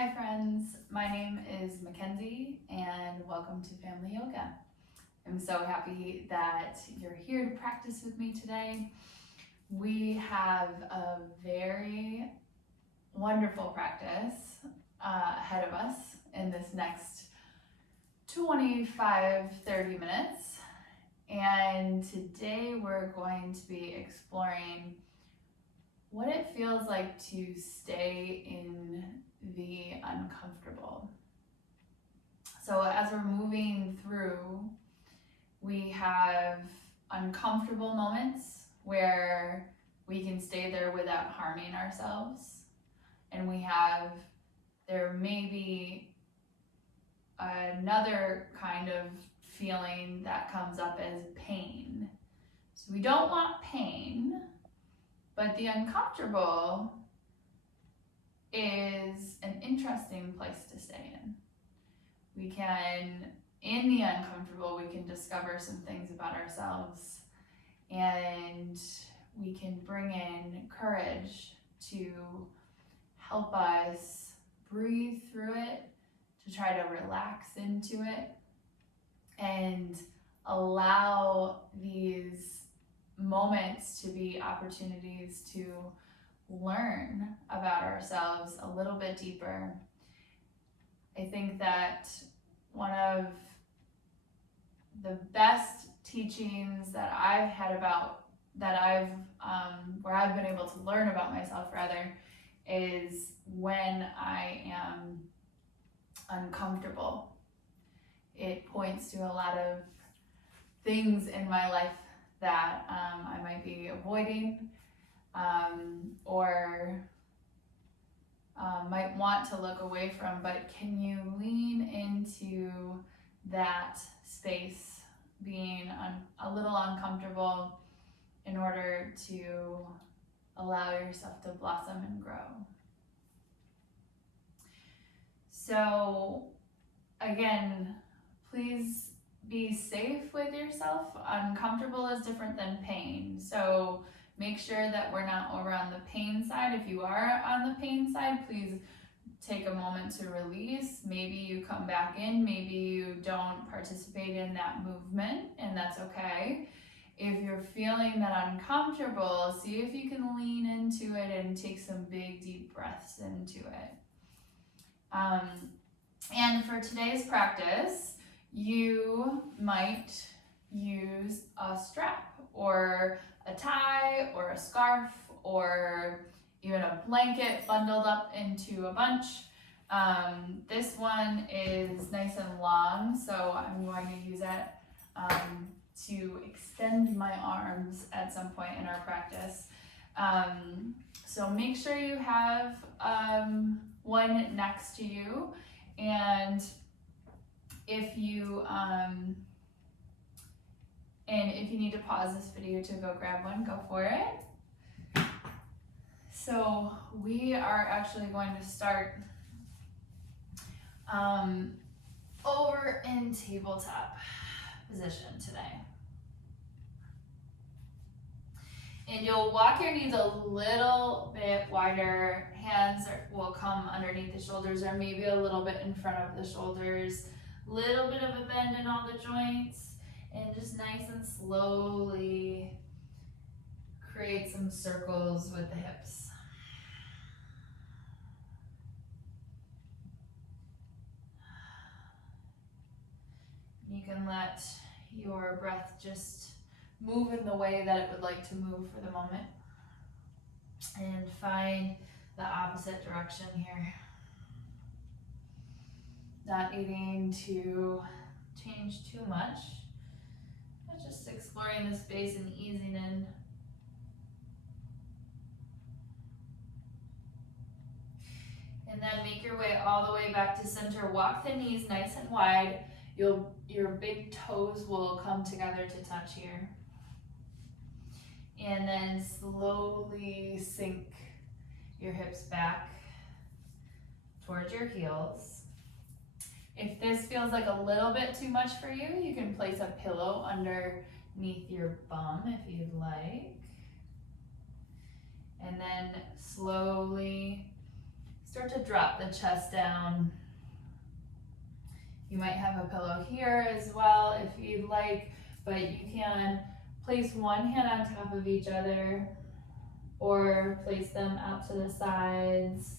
Hi friends, my name is Mackenzie and welcome to Family Yoga. I'm so happy that you're here to practice with me today. We have a very wonderful practice ahead of us in this next 25-30 minutes. And today we're going to be exploring what it feels like to stay in the uncomfortable. So as we're moving through, we have uncomfortable moments where we can stay there without harming ourselves. And there may be another kind of feeling that comes up as pain. So we don't want pain, but the uncomfortable is an interesting place to stay in. In the uncomfortable, we can discover some things about ourselves, and we can bring in courage to help us breathe through it, to try to relax into it, and allow these moments to be opportunities to learn about ourselves a little bit deeper. I think that one of the best teachings that I've had where I've been able to learn about myself rather, is when I am uncomfortable. It points to a lot of things in my life that I might be avoiding, or might want to look away from, but can you lean into that space, being a little uncomfortable, in order to allow yourself to blossom and grow? So again, please be safe with yourself. Uncomfortable is different than pain. So make sure that we're not over on the pain side. If you are on the pain side, please take a moment to release. Maybe you come back in, maybe you don't participate in that movement, and that's okay. If you're feeling that uncomfortable, see if you can lean into it and take some big deep breaths into it. And for today's practice, you might use a strap or a tie or a scarf or even a blanket bundled up into a bunch. This one is nice and long, so I'm going to use it to extend my arms at some point in our practice. So make sure you have one next to you, and if you need to pause this video to go grab one, go for it. So we are actually going to start over in tabletop position today. And you'll walk your knees a little bit wider. Hands will come underneath the shoulders, or maybe a little bit in front of the shoulders. Little bit of a bend in all the joints, and just nice and slowly create some circles with the hips. You can let your breath just move in the way that it would like to move for the moment, and find the opposite direction here. Not needing to change too much, but just exploring the space and easing in. And then make your way all the way back to center. Walk the knees nice and wide. Your big toes will come together to touch here. And then slowly sink your hips back towards your heels. If this feels like a little bit too much for you, you can place a pillow underneath your bum if you'd like. And then slowly Start to drop the chest down. You might have a pillow here as well if you'd like, but you can place one hand on top of each other or place them out to the sides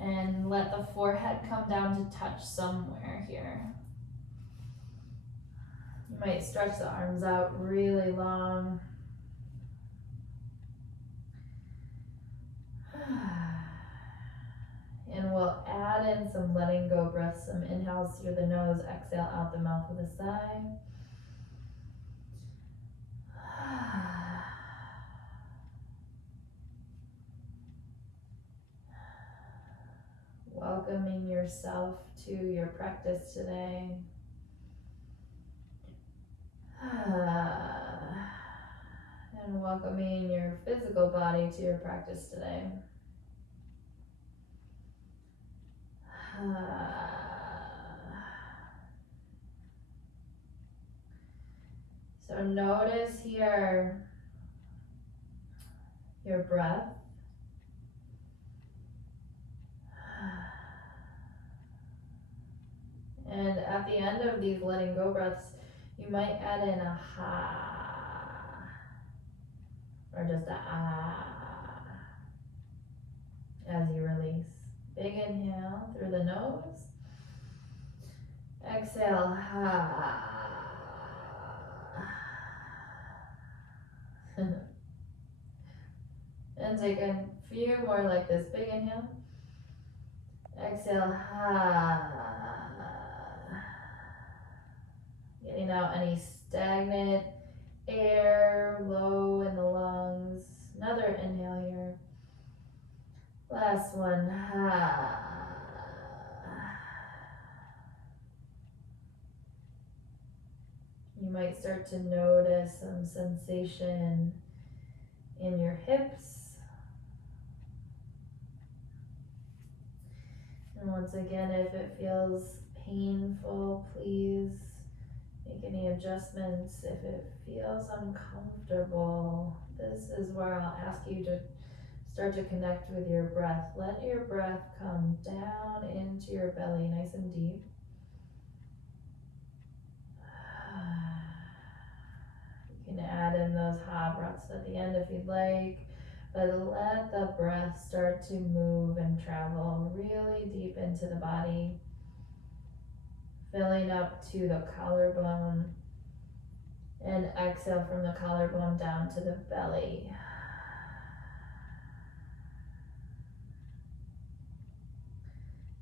and let the forehead come down to touch somewhere here. You might stretch the arms out really long. And we'll add in some letting go breaths, some inhales through the nose, exhale out the mouth with a sigh. Welcoming yourself to your practice today. And welcoming your physical body to your practice today. So notice here your breath. And at the end of these letting go breaths, you might add in a ha or just a ah as you release. Big inhale through the nose. Exhale, ha. And take a few more like this. Big inhale. Exhale, ha. Getting out any stagnant air, low in the lungs. Another inhale here. Last one, ha. You might start to notice some sensation in your hips. And once again, if it feels painful, please make any adjustments. If it feels uncomfortable, this is where I'll ask you to start to connect with your breath. Let your breath come down into your belly, nice and deep. You can add in those ha breaths at the end if you'd like, but let the breath start to move and travel really deep into the body, filling up to the collarbone, and exhale from the collarbone down to the belly.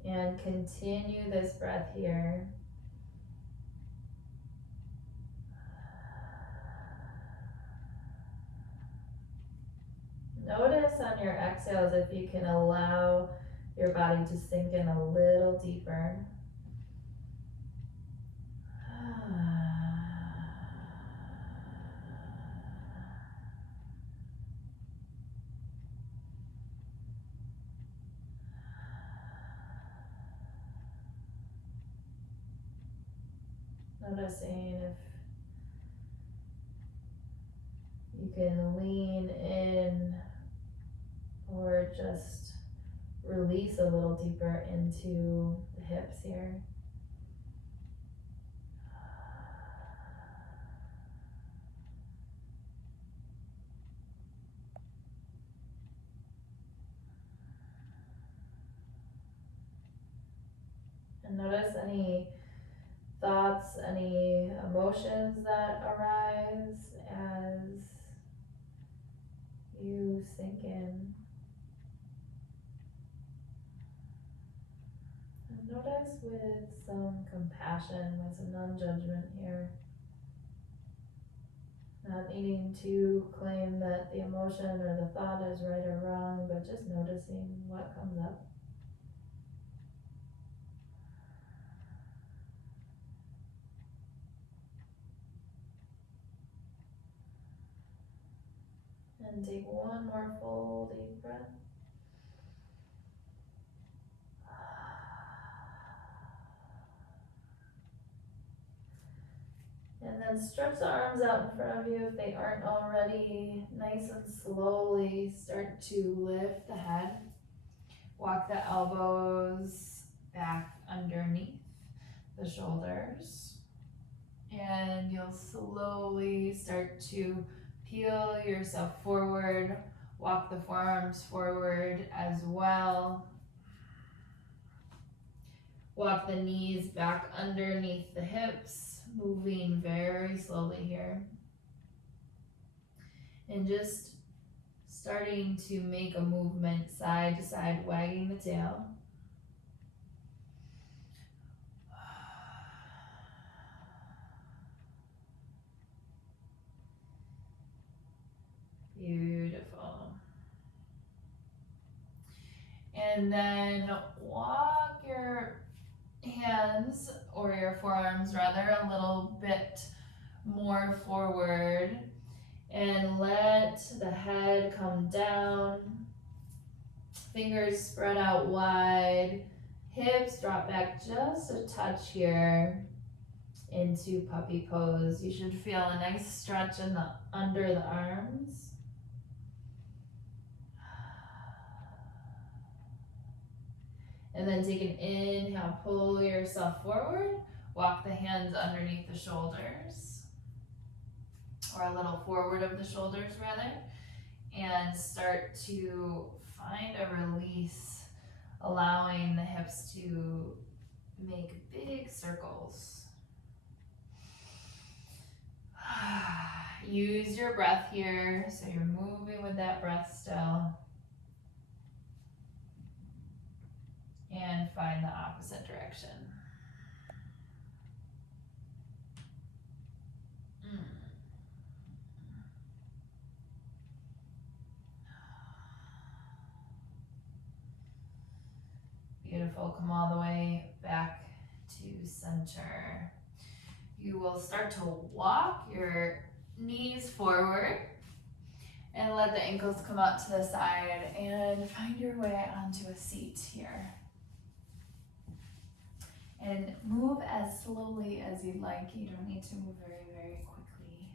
And continue this breath here. Notice on your exhales if you can allow your body to sink in a little deeper. Noticing if you can lean in or just release a little deeper into the hips here. And notice any thoughts, any emotions that arise as you sink in. And notice with some compassion, with some non-judgment here. Not needing to claim that the emotion or the thought is right or wrong, but just noticing what comes up. And take one more full deep breath. And then stretch the arms out in front of you if they aren't already. Nice and slowly start to lift the head. Walk the elbows back underneath the shoulders. And you'll slowly start to peel yourself forward. Walk the forearms forward as well. Walk the knees back underneath the hips, moving very slowly here. And just starting to make a movement side to side, wagging the tail. Beautiful. And then walk your hands, or your forearms rather, a little bit more forward, and let the head come down. Fingers spread out wide. Hips drop back just a touch here into puppy pose. You should feel a nice stretch in the under the arms. And then take an inhale, pull yourself forward. Walk the hands underneath the shoulders, or a little forward of the shoulders rather, and start to find a release, allowing the hips to make big circles. Use your breath here, so you're moving with that breath still. And find the opposite direction. Beautiful. Come all the way back to center. You will start to walk your knees forward and let the ankles come out to the side, and find your way onto a seat here. And move as slowly as you'd like. You don't need to move very, very quickly.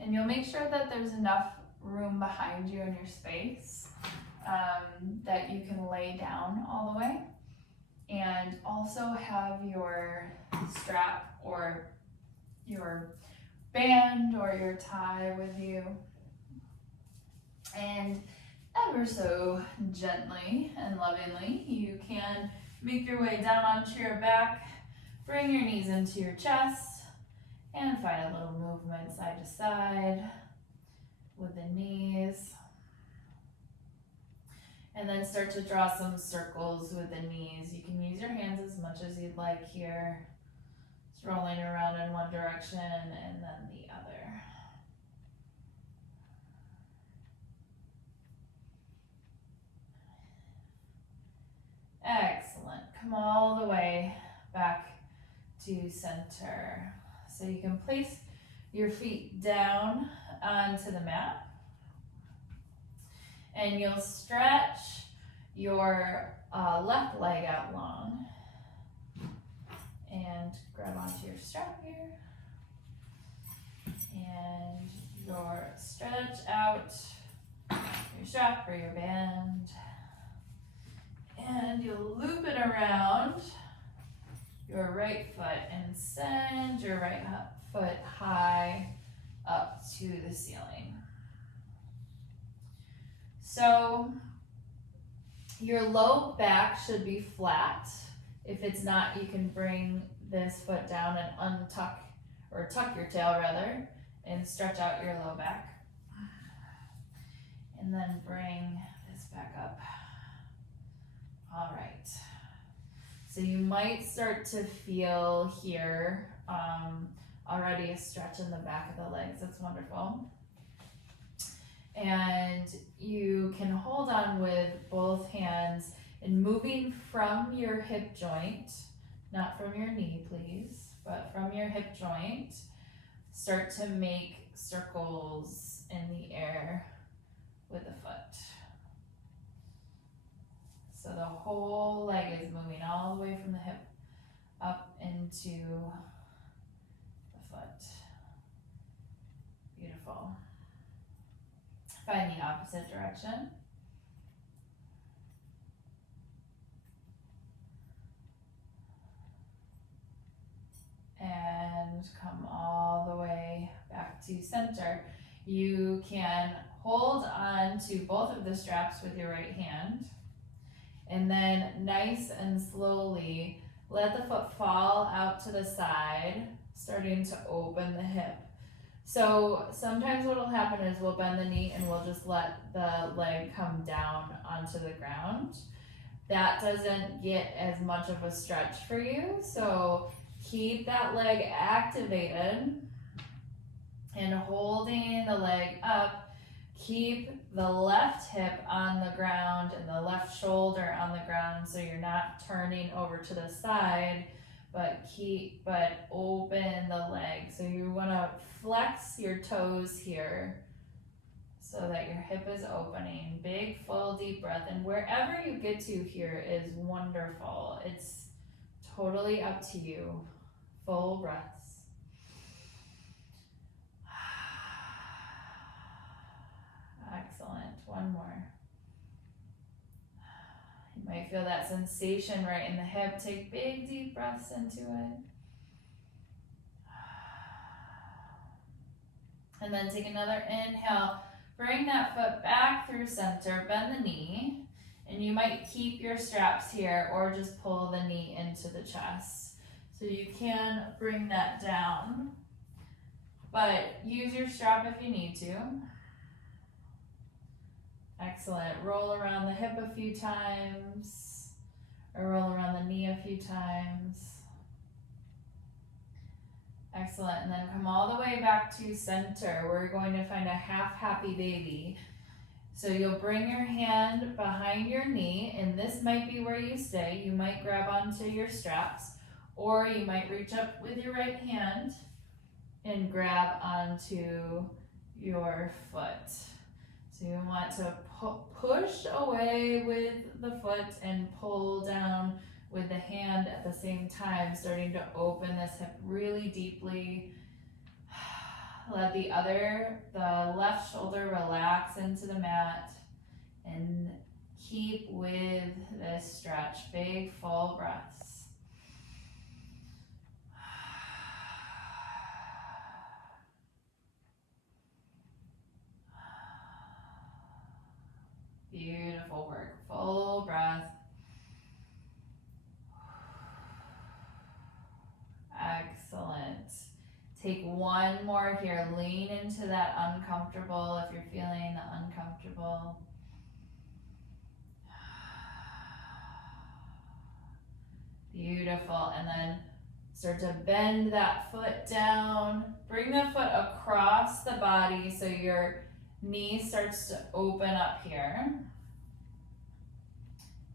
And you'll make sure that there's enough room behind you in your space that you can lay down all the way. And also have your strap or your band or your tie with you. And ever so gently and lovingly, you can make your way down onto your back, bring your knees into your chest, and find a little movement side to side with the knees. And then start to draw some circles with the knees. You can use your hands as much as you'd like here. Just rolling around in one direction and then the other. Excellent. Come all the way back to center. So you can place your feet down onto the mat. And you'll stretch your left leg out long. And grab onto your strap here. And your stretch out your strap or your band. And you'll loop it around your right foot and send your right foot high up to the ceiling. So your low back should be flat. If it's not, you can bring this foot down and untuck, or tuck your tail rather, and stretch out your low back. And then bring this back up. All right. So you might start to feel here already a stretch in the back of the legs. That's wonderful. And you can hold on with both hands and moving from your hip joint, not from your knee, please, but from your hip joint, start to make circles in the air with the foot. So the whole leg is moving all the way from the hip up into the foot. Beautiful. Find the opposite direction. And come all the way back to center. You can hold on to both of the straps with your right hand, and then nice and slowly let the foot fall out to the side, starting to open the hip. So sometimes what will happen is we'll bend the knee and we'll just let the leg come down onto the ground. That doesn't get as much of a stretch for you, so keep that leg activated and holding the leg up. Keep the left hip on the ground and the left shoulder on the ground, so you're not turning over to the side, but open the leg. So you want to flex your toes here so that your hip is opening. Big, full, deep breath. And wherever you get to here is wonderful. It's totally up to you. Full breaths. Excellent. One more. You might feel that sensation right in the hip. Take big, deep breaths into it. And then take another inhale. Bring that foot back through center. Bend the knee. And you might keep your straps here or just pull the knee into the chest. So you can bring that down. But use your strap if you need to. Excellent. Roll around the hip a few times, or roll around the knee a few times. Excellent. And then come all the way back to center. We're going to find a half happy baby. So you'll bring your hand behind your knee, and this might be where you stay. You might grab onto your straps, or you might reach up with your right hand and grab onto your foot. So you want to push away with the foot and pull down with the hand at the same time, starting to open this hip really deeply. Let the left shoulder relax into the mat, and keep with this stretch. Big, full breaths. Beautiful work. Full breath. Excellent. Take one more here. Lean into that uncomfortable if you're feeling the uncomfortable. Beautiful. And then start to bend that foot down. Bring the foot across the body so your knee starts to open up here.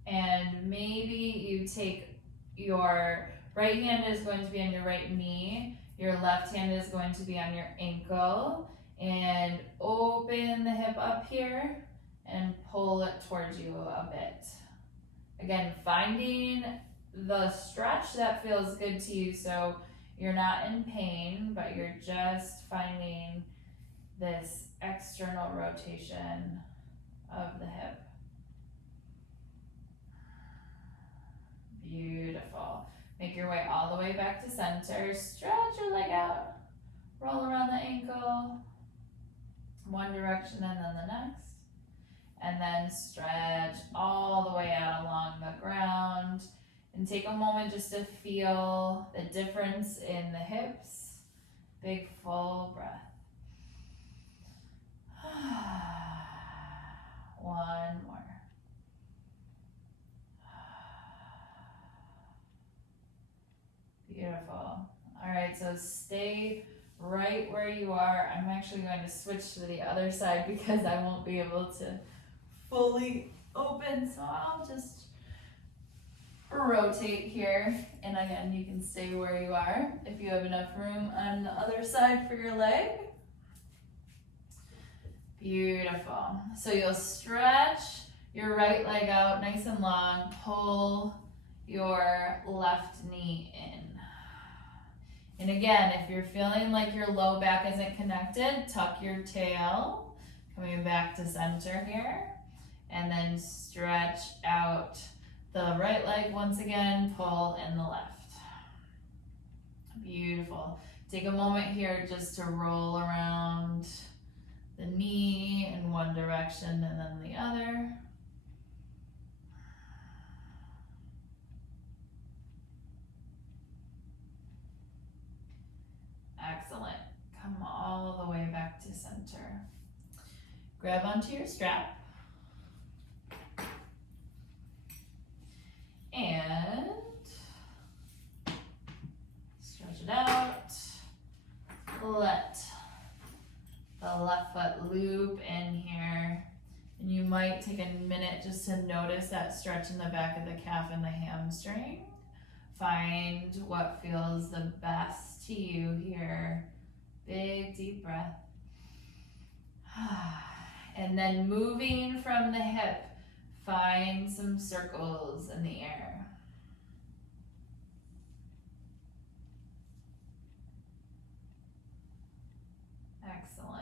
And maybe you take your right hand is going to be on your right knee. Your left hand is going to be on your ankle, and open the hip up here and pull it towards you a bit. Again, finding the stretch that feels good to you, so you're not in pain, but you're just finding this external rotation of the hip. Beautiful. Make your way all the way back to center. Stretch your leg out. Roll around the ankle. One direction and then the next. And then stretch all the way out along the ground. And take a moment just to feel the difference in the hips. Big full breath. One more. Beautiful. All right, so stay right where you are. I'm actually going to switch to the other side because I won't be able to fully open, so I'll just rotate here. And again, you can stay where you are if you have enough room on the other side for your leg. Beautiful. So you'll stretch your right leg out nice and long. Pull your left knee in. And again, if you're feeling like your low back isn't connected, tuck your tail. Coming back to center here, and then stretch out the right leg once again, pull in the left. Beautiful. Take a moment here just to roll around the knee in one direction and then the other. Excellent. Come all the way back to center. Grab onto your strap. And stretch it out. Let the left foot loop in here. And you might take a minute just to notice that stretch in the back of the calf and the hamstring. Find what feels the best to you here. Big, deep breath. And then moving from the hip, find some circles in the air. Excellent.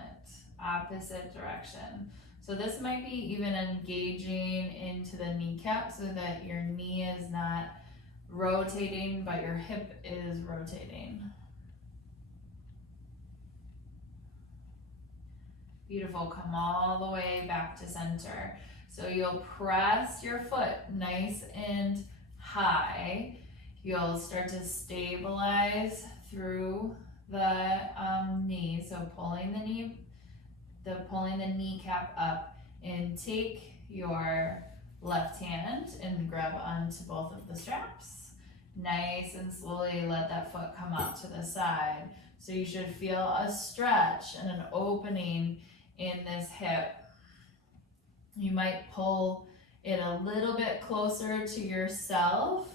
Opposite direction. So this might be even engaging into the kneecap so that your knee is not rotating, but your hip is rotating. Beautiful. Come all the way back to center. So you'll press your foot nice and high. You'll start to stabilize through the knee. So pulling the kneecap up, and take your left hand and grab onto both of the straps. Nice and slowly let that foot come out to the side. So you should feel a stretch and an opening in this hip. You might pull it a little bit closer to yourself,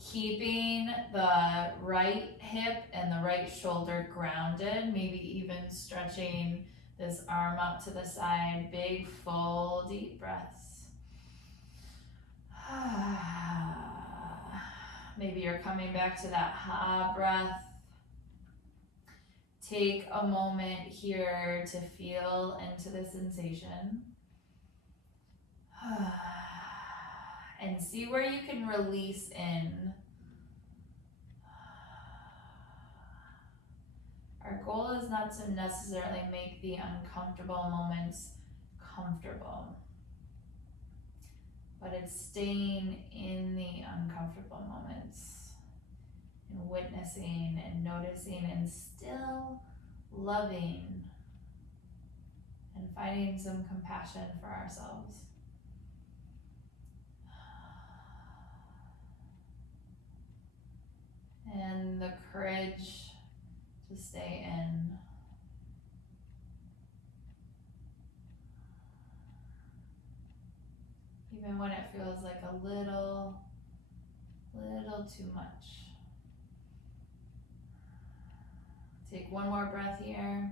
keeping the right hip and the right shoulder grounded, maybe even stretching this arm out to the side. Big, full, deep breaths. Maybe you're coming back to that ha breath. Take a moment here to feel into the sensation. And see where you can release in. Our goal is not to necessarily make the uncomfortable moments comfortable, but it's staying in the uncomfortable moments and witnessing and noticing and still loving and finding some compassion for ourselves. And the courage to stay in. Even when it feels like a little too much. Take one more breath here.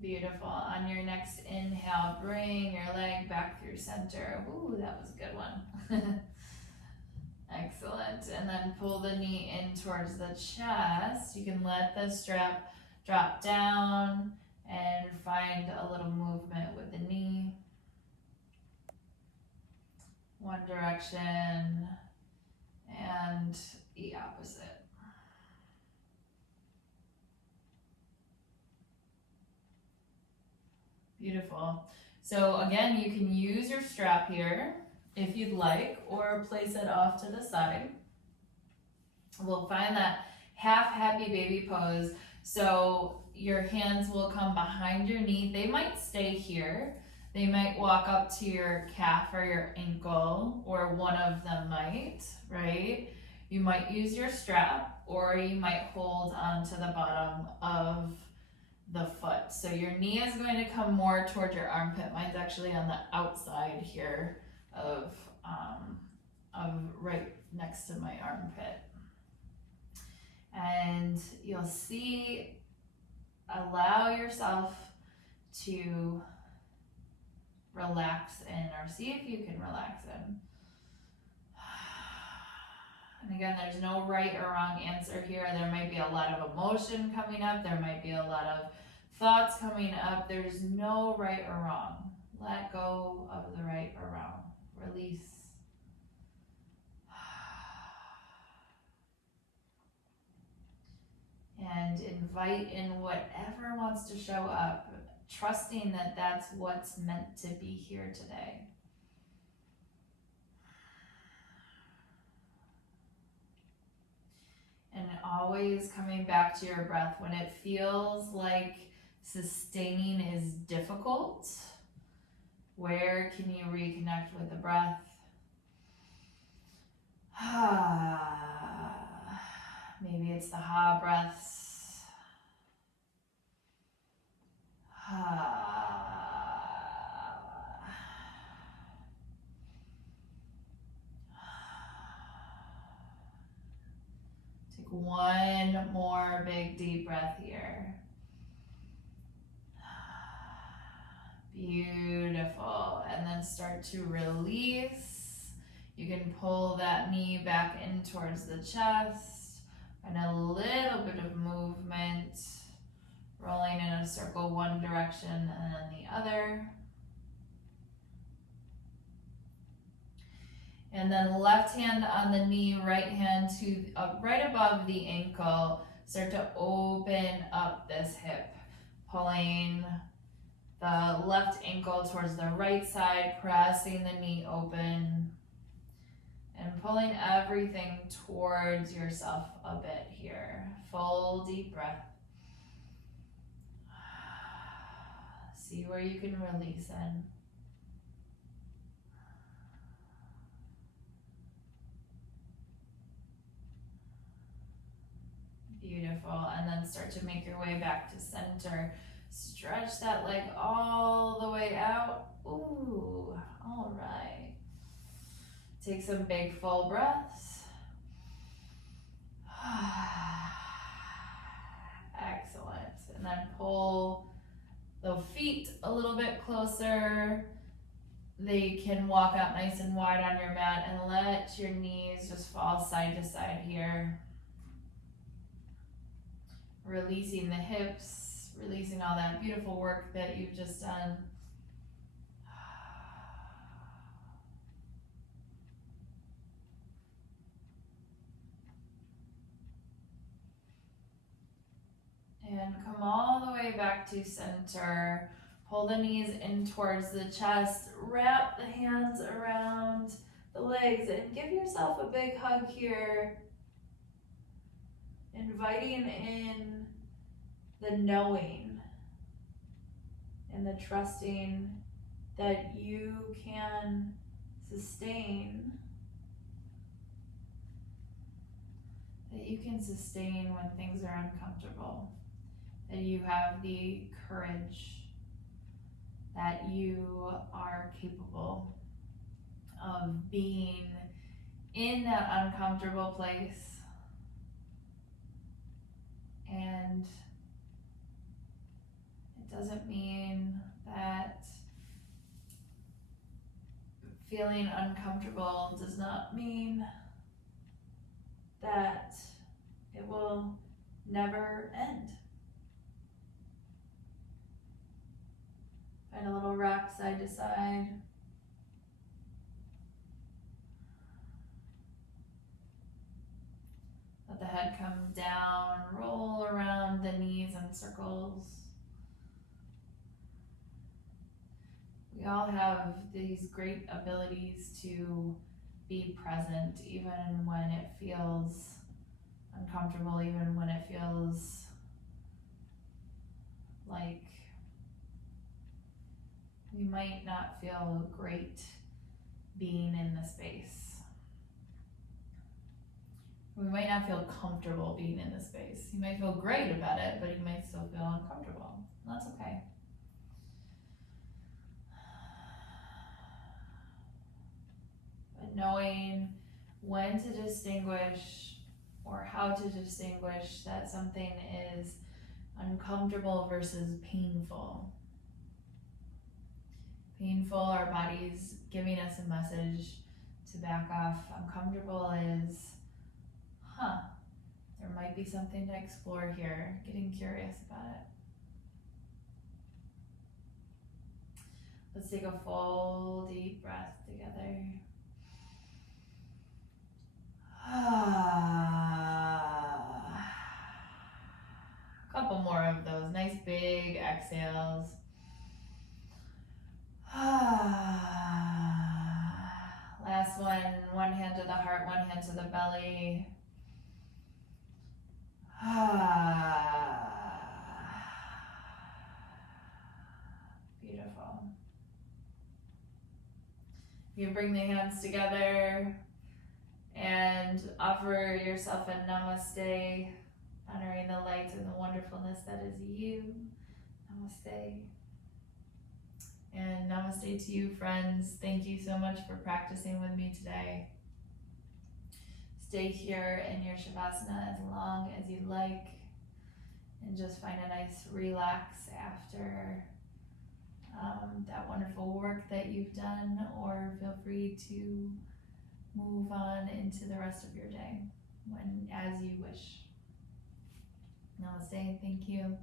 Beautiful. On your next inhale, bring your leg back through center. Ooh, that was a good one. Excellent. And then pull the knee in towards the chest. You can let the strap drop down and find a little movement with the knee. One direction and the opposite. Beautiful. So again, you can use your strap here if you'd like, or place it off to the side. We'll find that half happy baby pose. So your hands will come behind your knee. They might stay here. They might walk up to your calf or your ankle, or one of them might, right? You might use your strap, or you might hold onto the bottom of the foot. So your knee is going to come more toward your armpit. Mine's actually on the outside here of right next to my armpit. And you'll see, allow yourself to relax in, or see if you can relax in. And again, there's no right or wrong answer here. There might be a lot of emotion coming up. There might be a lot of thoughts coming up, there's no right or wrong. Let go of the right or wrong. Release. And invite in whatever wants to show up, trusting that that's what's meant to be here today. And always coming back to your breath when it feels like sustaining is difficult. Where can you reconnect with the breath? Maybe it's the ha breaths. Take one more big deep breath here. Beautiful. And then start to release. You can pull that knee back in towards the chest. And a little bit of movement. Rolling in a circle one direction and then the other. And then left hand on the knee, right hand to right above the ankle. Start to open up this hip. Pulling the left ankle towards the right side, pressing the knee open. And pulling everything towards yourself a bit here. Full deep breath. See where you can release in. Beautiful. And then start to make your way back to center. Stretch that leg all the way out. Ooh, all right. Take some big full breaths. Excellent. And then pull the feet a little bit closer. They can walk out nice and wide on your mat, and let your knees just fall side to side here. Releasing the hips, releasing all that beautiful work that you've just done. And come all the way back to center. Pull the knees in towards the chest. Wrap the hands around the legs and give yourself a big hug here. Inviting in the knowing and the trusting that you can sustain. That you can sustain when things are uncomfortable. That you have the courage, that you are capable of being in that uncomfortable place. And it doesn't mean that feeling uncomfortable does not mean that it will never end. Find a little rock side to side. Let the head come down, roll around the knees in circles. We all have these great abilities to be present even when it feels uncomfortable, even when it feels like we might not feel great being in the space. We might not feel comfortable being in the space. You might feel great about it, but you might still feel uncomfortable. That's okay. But knowing when to distinguish or how to distinguish that something is uncomfortable versus painful. Painful, our body's giving us a message to back off. Uncomfortable is, there might be something to explore here, getting curious about it. Let's take a full deep breath together. A couple more of those nice big exhales. Last one hand to the heart, one hand to the belly. Beautiful. You bring the hands together and offer yourself a namaste, honoring the light and the wonderfulness that is you. Namaste. And namaste to you, friends. Thank you so much for practicing with me today. Stay here in your Shavasana as long as you like, and just find a nice relax after that wonderful work that you've done, or feel free to move on into the rest of your day as you wish. Namaste. Thank you.